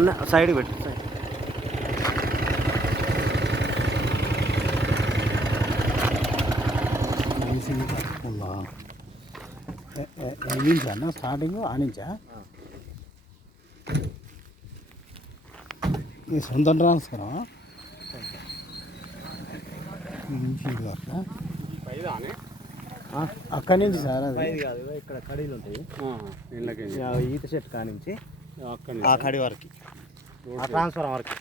అన్న సైడ్కి పెట్టు. అన్న స్టార్టింగ్ ఆనించా ఈ సొంత ట్రాన్స్ఫరం అక్కడి నుంచి సార్ అది కాదు, ఇక్కడ కడీలు ఉంటాయి. ఈత చెట్టు కానించి ఆ కడి వరకు ఆ ట్రాన్స్ఫరం వరకు.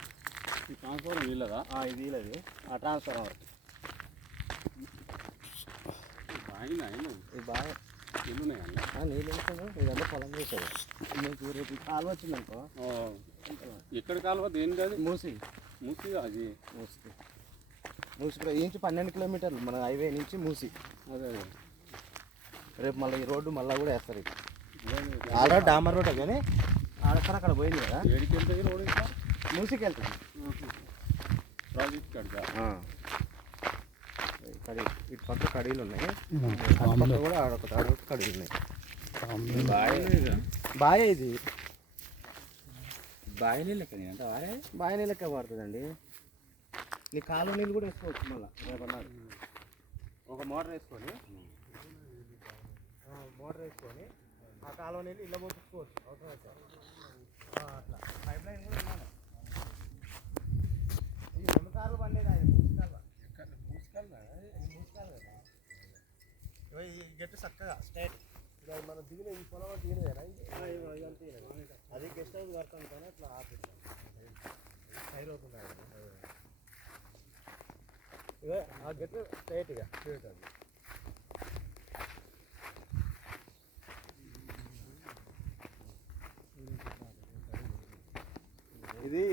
ట్రాన్స్ఫార్మర్ వీళ్ళదా? ఇది వీళ్ళది. ఆ ట్రాన్స్ఫరం వరకు ఇది బాగా నీళ్ళు ఇదంతా పొలం చేశారు. మీకు రేపు కాలువ వచ్చిందనుకో. ఎక్కడ కాలువ? దేని అది? మూసి అది మూసి ఇంచు 12 కిలోమీటర్లు మన హైవే నుంచి మూసి. అదే రేపు మళ్ళీ ఈ రోడ్డు మళ్ళీ కూడా వేస్తారు. ఆల్రెడీ డాంబర్ రోడ్ కానీ అక్కడ పోయింది కదా. ఏడికి వెళ్తుంది రోడ్? ఇంకా మూసికి వెళ్తుంది ప్రాజెక్ట్ కడతా. కడి ఇటు పక్క కడీలు ఉన్నాయి, కూడా ఆడొక కడీలు ఉన్నాయి. బాయ్ ఇది బావి నీళ్ళకి బావి నీళ్ళకే పడుతుందండి. నీ కాలువ నీళ్ళు కూడా వేసుకోవచ్చు. మళ్ళీ రేపన్నాడు ఒక మోటార్ వేసుకొని ఆ కాలువ నీళ్ళు ఇళ్ళ పోసుకోవచ్చు. అవసరం అయితే అట్లా పైప్ లైన్ కూడా ఉన్నాను. ఈ 2 కార్లు పండేది అది మూసుకాలు కదా. ఈ గెట్టు చక్కగా స్ట్రైట్ మనం దిగిన ఈ పొలం దిగినదేనా ఇదంతా. అది గెస్ట్ హౌస్ కడతాం కానీ అట్లా ఆపిస్తాం సైడ్ అవుతుంది. ఇక ఆ గెట్టు స్ట్రైట్గా స్ట్రైట్ అది.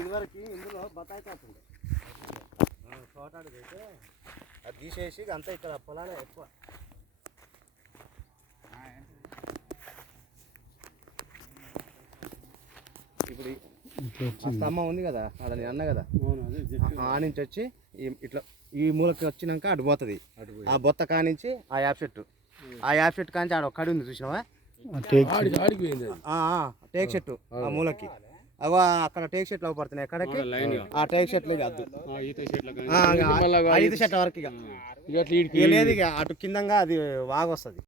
ఇదివరకు ఇందులో బత్తాయి కాకుండా తోటాడికి అయితే అది తీసేసి అంతా ఇక్కడ పొలాలే ఎక్కువ. ఇప్పుడు స్తంభం ఉంది కదా, అక్కడ నేను అన్నా కదా, ఆ నుంచి వచ్చి ఇట్లా ఈ మూలకి వచ్చినాక అటు పోతుంది. ఆ బొత్త కానించి ఆ యాప్ చెట్టు కానించి ఆడ ఒక్కడి ఉంది చూసినావా, టేక్ చెట్టు ఆ మూలకి. అవ అక్కడ టేక్ చెట్లు పడుతున్నాయి. ఎక్కడికి ఆ టేక్ చెట్లు కాదు, 5 చెట్ల వరకు. ఇక లేదు, ఇక అటు కిందంగా అది వాగొస్తుంది.